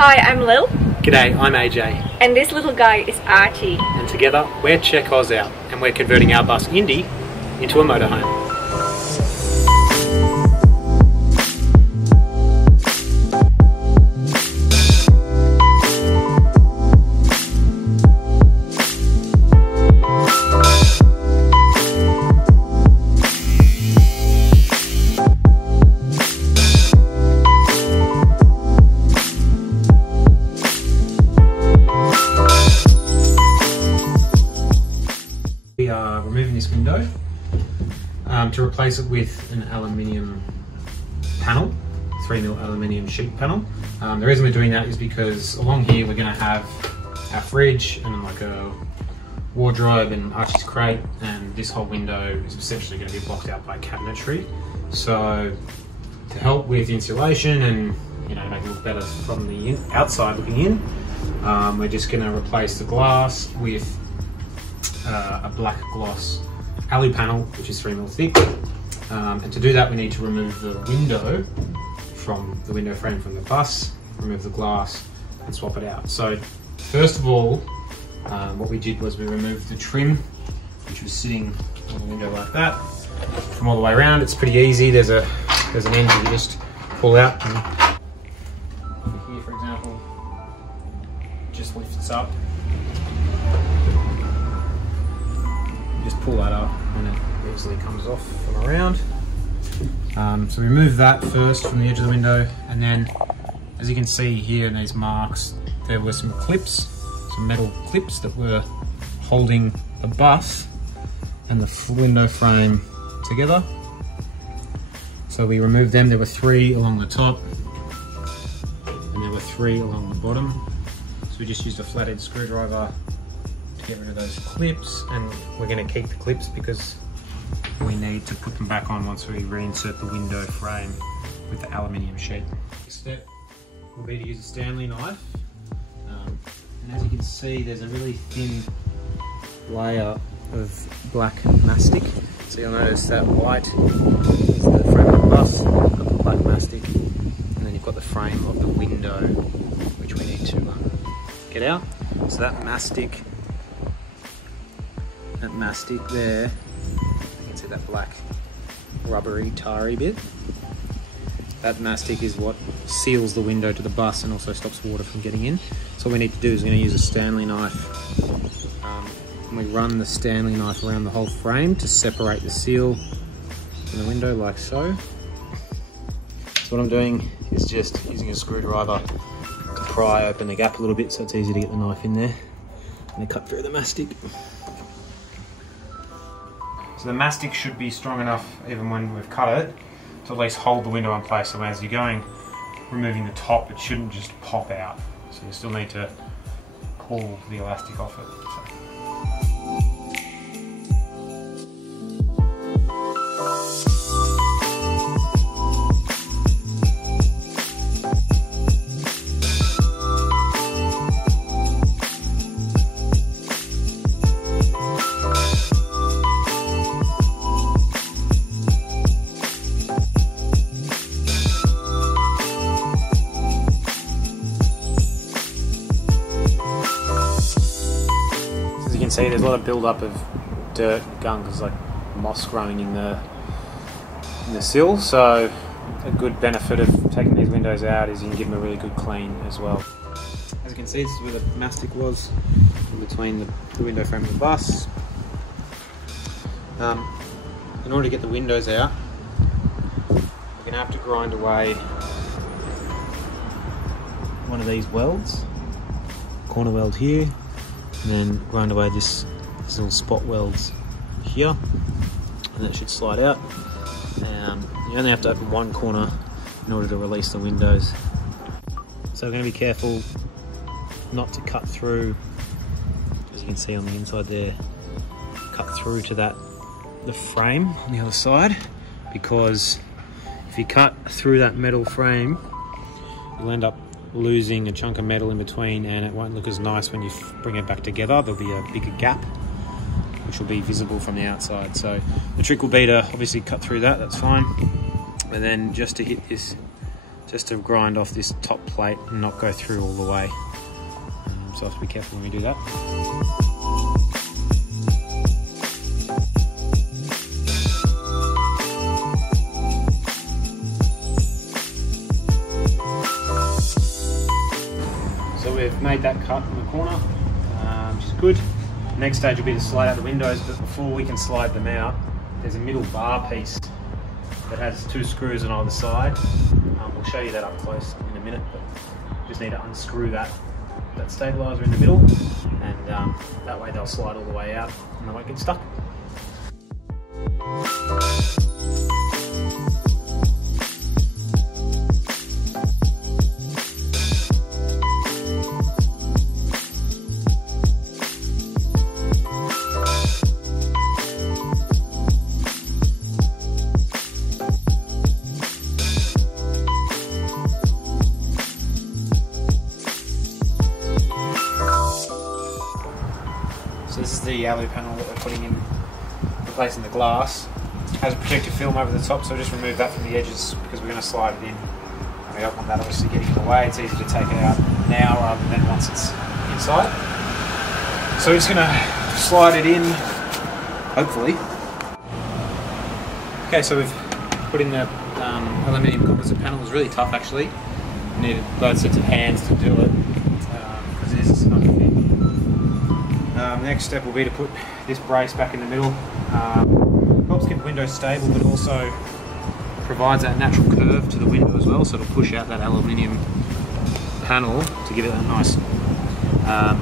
Hi, I'm Lil. G'day, I'm AJ. And this little guy is Archie. And together, we're Check Oz Out, and we're converting our bus Indy into a motorhome. We are removing this window to replace it with an aluminium panel, 3mm aluminium sheet panel. The reason we're doing that is because along here we're going to have our fridge and like a wardrobe and Archie's crate, and this whole window is essentially going to be blocked out by cabinetry. So to help with insulation and make it look better from the outside looking in, we're just going to replace the glass with a black gloss alu panel, which is 3mm thick. And to do that, we need to remove the window from the window frame from the bus, remove the glass, and swap it out. So first of all, what we did was we removed the trim, which was sitting on the window like that. From all the way around, it's pretty easy. There's an end that you just pull out. And here, for example, just lifts up. Just pull that up and it easily comes off from around. So we remove that first from the edge of the window, and then as you can see here in these marks, there were some clips, some metal clips that were holding the bus and the window frame together. So we removed them. There were 3 along the top and there were 3 along the bottom. So we just used a flathead screwdriver to get rid of those clips, and we're going to keep the clips because we need to put them back on once we reinsert the window frame with the aluminium sheet. Next step will be to use a Stanley knife, and as you can see, there's a really thin layer of black mastic. So you'll notice that white is the frame of the bus, you've got the black mastic, and then you've got the frame of the window, which we need to get out. So that mastic there, you can see that black rubbery tarry bit. That mastic is what seals the window to the bus and also stops water from getting in. So what we need to do is we're going to use a Stanley knife, and we run the Stanley knife around the whole frame to separate the seal from the window like so. So what I'm doing is just using a screwdriver to pry open the gap a little bit so it's easy to get the knife in there and to cut through the mastic. So the mastic should be strong enough, even when we've cut it, to at least hold the window in place. So as you're removing the top, it shouldn't just pop out. So you still need to pull the elastic off it. You can see there's a lot of build-up of dirt, gunk, there's like moss growing in the sill. So a good benefit of taking these windows out is you can give them a really good clean as well. As you can see, this is where the mastic was in between the window frame and the bus. In order to get the windows out, we're going to have to grind away one of these welds, corner weld here, and then grind away this little spot welds here, and that should slide out. You only have to open one corner in order to release the windows. So we're going to be careful not to cut through, as you can see on the inside there, cut through to the frame on the other side, because if you cut through that metal frame, you'll end up losing a chunk of metal in between, and it won't look as nice when you bring it back together. There'll be a bigger gap which will be visible from the outside. So the trick will be to obviously cut through that, that's fine, and then just to hit this just to grind off this top plate and not go through all the way. So I have to be careful when we do that. So we've made that cut in the corner, which is good. The next stage will be to slide out the windows, but before we can slide them out, there's a middle bar piece that has 2 screws on either side. We'll show you that up close in a minute, but just need to unscrew that stabilizer in the middle, and that way they'll slide all the way out and they won't get stuck. So this is the alu panel that we're putting in, replacing the glass. It has a protective film over the top, so just remove that from the edges because we're going to slide it in. And we don't want that obviously getting in the way. It's easy to take it out now rather than once it's inside. So we're just going to slide it in, hopefully. Okay, so we've put in the aluminium composite panel. It was really tough actually. We needed both sets of hands to do it because it is not fit. Next step will be to put this brace back in the middle. Helps keep the window stable, but also provides that natural curve to the window as well, so it'll push out that aluminium panel to give it that nice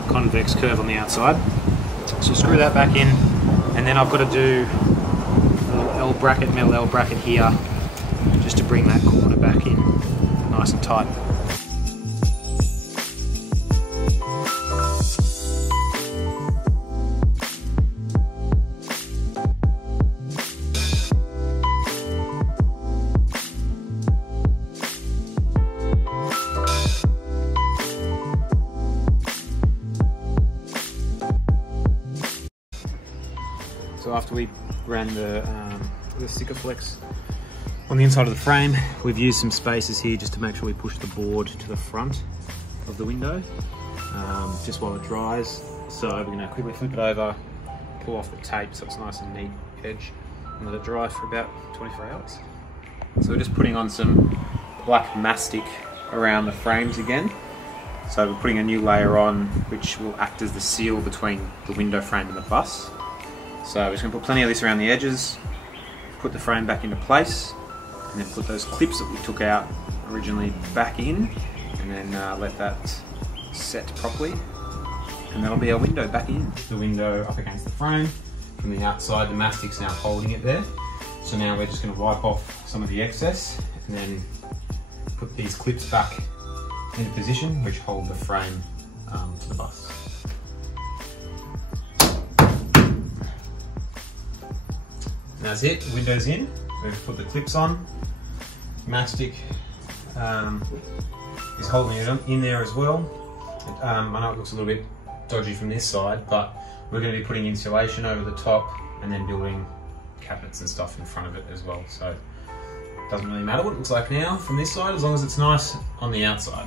convex curve on the outside. So screw that back in, and then I've got to do a little L bracket, metal L bracket here, just to bring that corner back in nice and tight. So after we ran the sticker flex on the inside of the frame, we've used some spaces here just to make sure we push the board to the front of the window, just while it dries. So we're going to quickly flip it over, pull off the tape so it's nice and neat edge, and let it dry for about 24 hours. So we're just putting on some black mastic around the frames again. So we're putting a new layer on which will act as the seal between the window frame and the bus. So we're just going to put plenty of this around the edges, put the frame back into place, and then put those clips that we took out originally back in, and then let that set properly, and that'll be our window back in. The window up against the frame. From the outside, the mastic's now holding it there. So now we're just going to wipe off some of the excess, and then put these clips back into position, which hold the frame to the bus. That's it, the window's in. We've put the clips on. Mastic is holding it in there as well. I know it looks a little bit dodgy from this side, but we're going to be putting insulation over the top and then building cabinets and stuff in front of it as well. So it doesn't really matter what it looks like now from this side, as long as it's nice on the outside.